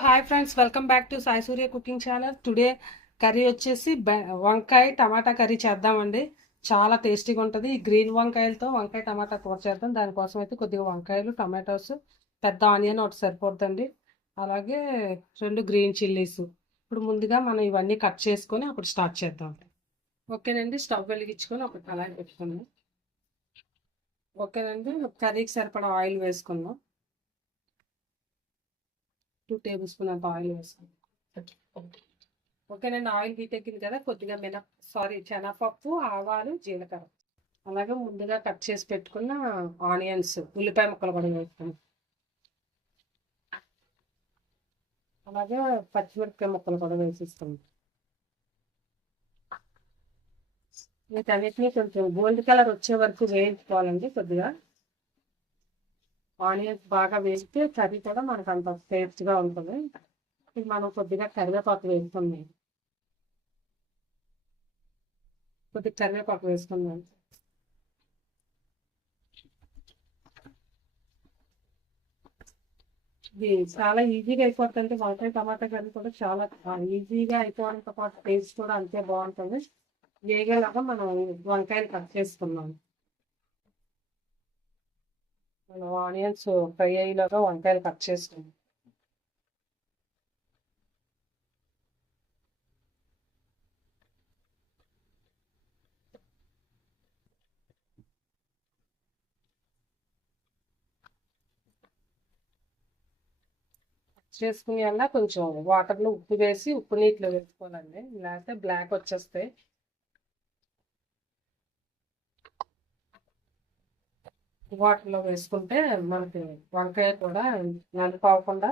Hi friends welcome back to Sai Surya cooking channel today curry వచ్చేసి బె- వంకాయ టమాటా curry చేద్దామండి. చాలా టేస్టీగా ఉంటుంది. ఈ గ్రీన్ వంకాయలతో వంకాయ టమాటా కూర చేద్దాం. దానికోసం అయితే కొద్దిగా వంకాయలు టమాటోస్ పెద్ద ఆనియన్ ఒకటి సరిపోతుందండి అలాగే రెండు గ్రీన్ చిల్లీస్ ఇప్పుడు ముందుగా మనం ఇవన్నీ కట్ చేసుకొని అప్పుడు స్టార్ట్ చేద్దాం. ఓకేనండి స్టవ్ వెలిగించుకొని అప్పుడు కళాయి పెట్టుకుందాం. ఓకేనండి కర్రీకి సరిపడా ఆయిల్ వేసుకుందాం. టూ టేబుల్ స్పూన్ అంత ఆయిల్ వేసుకుందాం ఓకేనండి ఆయిల్ హీట్ ఎక్కింది కదా కొద్దిగా మినప సారీ శనగపప్పు ఆవాలు జీలకర్ర. అలాగే ముందుగా కట్ చేసి పెట్టుకున్న ఆనియన్స్ ఉల్లిపాయ ముక్కలు కూడా వేసుకున్నాం అలాగే పచ్చిమిరపకాయ ముక్కలు కూడా వేసేస్తాం వీటన్నిటిని కొంచెం గోల్డ్ కలర్ వచ్చే వరకు వేయించుకోవాలండి కొద్దిగా. ఆనియన్స్ బాగా వేస్తే కర్రీ కూడా మనకు అంత టేస్ట్గా ఉంటుంది. ఇది మనం కొద్దిగా కరివేపాకు వేసుకుందాం. కొద్దిగా కరివేపాకు వేసుకుందాం. ఇది చాలా ఈజీగా అయిపోతుంది వంకాయ టమాటా కర్రీ కూడా చాలా ఈజీగా అయిపోవడంతో పాటు టేస్ట్ కూడా అంతే బాగుంటుంది. వేగేలాగా మనం వంకాయలు కట్ చేసుకున్నాం మనం ఆనియన్స్ ఫ్రై అయ్యేలాగా వంకాయలు కట్ చేసుకుందాం చేసుకుని వల్ల కొంచెం వాటర్లో ఉప్పు వేసి ఉప్పు నీటిలో వేసుకోవాలండి. లేకపోతే బ్లాక్ వచ్చేస్తాయి. వాటర్లో వేసుకుంటే మనకి వంకాయ కూడా నలుపు అవ్వకుండా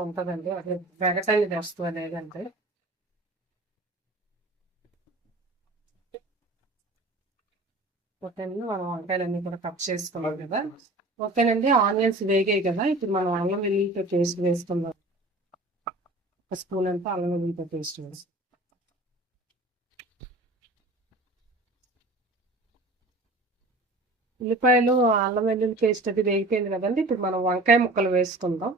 ఉంటుందండి. అది వెగటని తెస్తుంది లేదంటే. ఓకేనండి మనం వంకాయలన్నీ కూడా కట్ చేసుకున్నాం కదా. ఓకేనండి ఆనియన్స్ వేగాయి కదా. ఇప్పుడు మనం అల్లం వెల్లుల్లితో పేస్ట్ వేసుకుందాం. ఒక స్పూన్ అంతా అల్లం వెల్లుల్లితో పేస్ట్ వేసుకుందాం. ఉల్లిపాయలు అల్లం వెల్లుల్లి పేస్ట్ అది వేగిపోయింది కదండి. ఇప్పుడు మనం వంకాయ ముక్కలు వేసుకుందాం.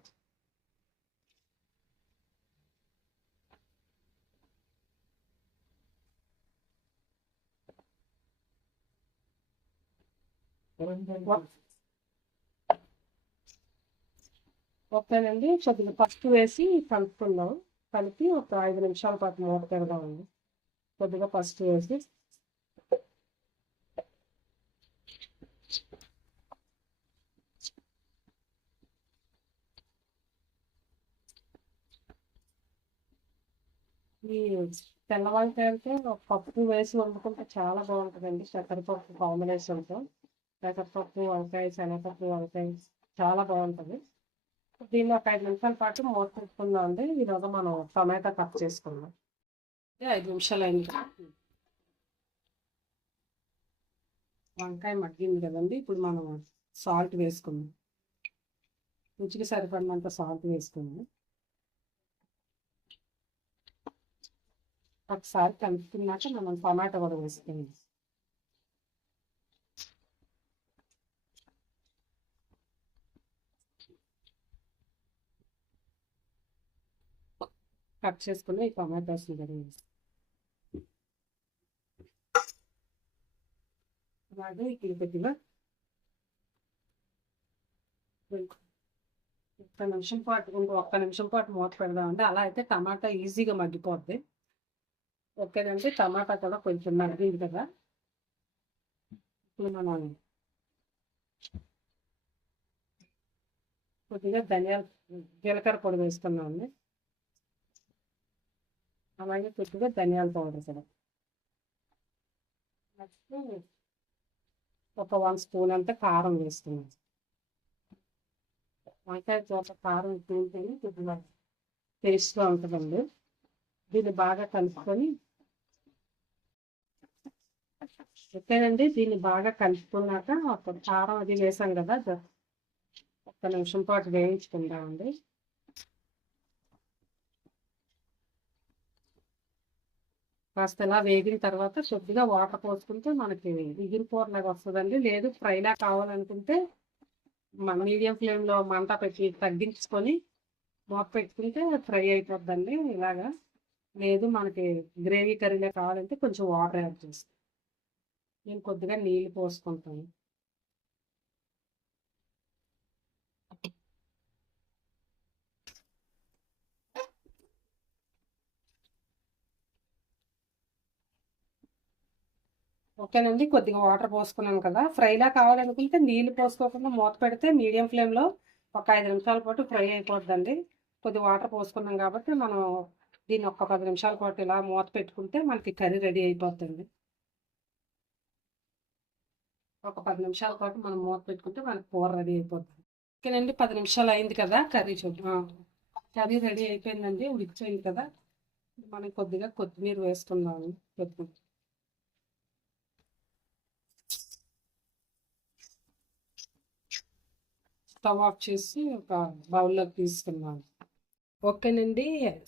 ఓకేనండి. కొద్దిగా పసుపు వేసి కలుపుకుందాం. కలిపి ఒక ఐదు నిమిషాల పాటు మూత పెడదామండి. కొద్దిగా పసుపు వేసి ఈ తెల్ల వంకాయలతో పప్పు వేసి వండుకుంటే చాలా బాగుంటుందండి. చక్కెరపప్పు కాంబినేషన్తో. పెసరపప్పు వంకాయ శనగపప్పు వంకాయ చాలా బాగుంటుంది. దీన్ని ఒక ఐదు నిమిషాల పాటు మూత పెట్టుకుందాం అండి. ఈరోజు మనం టమాటా కట్ చేసుకుందాం. ఐదు నిమిషాలు అయింది. వంకాయ మగ్గింది కదండి. ఇప్పుడు మనం సాల్ట్ వేసుకుందాం. రుచికి సరిపడినంత సాల్ట్ వేసుకుందాం. ఒకసారి కలుపుకున్నాక మనం టమాటా కూడా వేసుకుందాం. కట్ చేసుకుని ఈ టమాటోస్ కూడా అలాగే ఇక్కడ కొద్దిగా ఒక్క నిమిషం పాటు ఇంకో ఒక్క నిమిషం పాటు మూత పెడదామండి. అలా అయితే టమాటా ఈజీగా మగ్గిపోద్ది. ఓకేనండి టమాటా కూడా కొంచెం మరిగింది కదా. ఇప్పుడు మనం కొద్దిగా ధనియాల జీలకర్ర పొడి వేసుకున్నామండి అలాగే కొద్దిగా ధనియాల పౌడర్ కూడా. నెక్స్ట్ ఒక వన్ స్పూన్ అంతా కారం వేసుకున్నాం వంకాయ చోట కారం తింటే కొద్దిగా టేస్ట్గా ఉంటుందండి. దీన్ని బాగా కలుపుకొని ఓకేనండి దీన్ని బాగా కలుపుకున్నాక అక్కడ కారం అది వేసాం కదా ఒక్క నిమిషం పాటు వేయించుకుందామండి. కాస్త ఇలా వేగిన తర్వాత కొద్దిగా వాటర్ పోసుకుంటే మనకి ఇగిన కూరలాగా వస్తుందండి. లేదు ఫ్రైలా కావాలనుకుంటే మన మీడియం ఫ్లేమ్లో మంట పెట్టి తగ్గించుకొని మూత పెట్టుకుంటే ఫ్రై అయిపోద్దండి ఇలాగా. లేదు మనకి గ్రేవీ కర్రీలో కావాలంటే కొంచెం వాటర్ యాడ్ చేస్తాం నేను కొద్దిగా నీళ్ళు పోసుకుంటాను. ఓకేనండి కొద్దిగా వాటర్ పోసుకున్నాను కదా. ఫ్రైలా కావాలనుకుంటే నీళ్ళు పోసుకోకుండా మూత పెడితే మీడియం ఫ్లేమ్లో ఒక ఐదు నిమిషాల పాటు ఫ్రై అయిపోద్దండి. కొద్ది వాటర్ పోసుకున్నాం కాబట్టి మనం దీన్ని ఒక పది నిమిషాల పాటు ఇలా మూత పెట్టుకుంటే మనకి కర్రీ రెడీ అయిపోతుంది ఒక పది నిమిషాల పాటు మనం మూత పెట్టుకుంటే మనకి కూర రెడీ అయిపోతుంది. ఓకేనండి పది నిమిషాలు అయింది కదా కర్రీ చూద్దాం. కర్రీ రెడీ అయిపోయిందండి ఉడికిపోయింది కదా. మనం కొద్దిగా కొత్తిమీర వేసుకున్నాము కొత్తిమీర. స్టవ్ ఆఫ్ చేసి ఒక బౌల్లోకి తీసుకున్నాను ఓకేనండి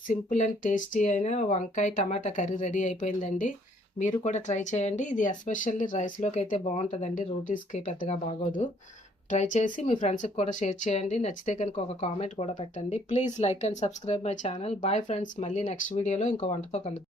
సింపుల్ అండ్ టేస్టీ అయిన వంకాయ టమాటా కర్రీ రెడీ అయిపోయిందండి. మీరు కూడా ట్రై చేయండి. ఇది ఎస్పెషల్లీ రైస్లోకి అయితే బాగుంటుందండి. రోటీస్కి పెద్దగా బాగోదు. ట్రై చేసి మీ ఫ్రెండ్స్కి కూడా షేర్ చేయండి. నచ్చితే కనుక ఒక కామెంట్ కూడా పెట్టండి. Please like and subscribe my channel. Bye friends. మళ్ళీ నెక్స్ట్ వీడియోలో ఇంకో వంటతో కలుద్దాం.